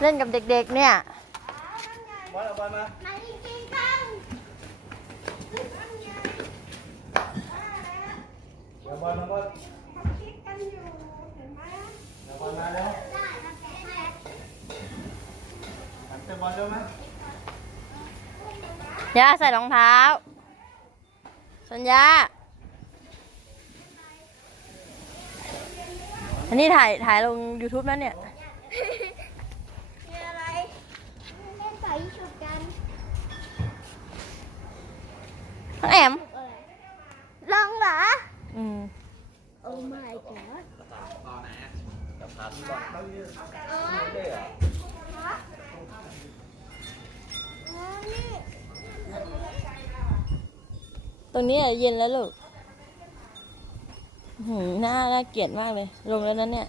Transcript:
เล่นกับเด็กๆเนี่ยบอลเอาบอลมามาจริงๆกันเดี๋ยวบอลมาบอลคิดกันอยู่เห็นไหมเดี๋ยวบอลมาแล้วได้แล้วแกแม่หันไปบอลเร็วไหมย่าใส่รองเท้า สัญญา อันนี้ถ่ายถ่ายลง YouTube แล้วเนี่ยมีอะไร เล่นใส่ชุดกันน้องแอมลองเหรอ อืมโอ้ my god อ๋อนี่ตรงนี้อะเย็นแล้วลูกหืมหน้าน่าเกลียดมากเลย ลงแล้วนั้นเนี่ย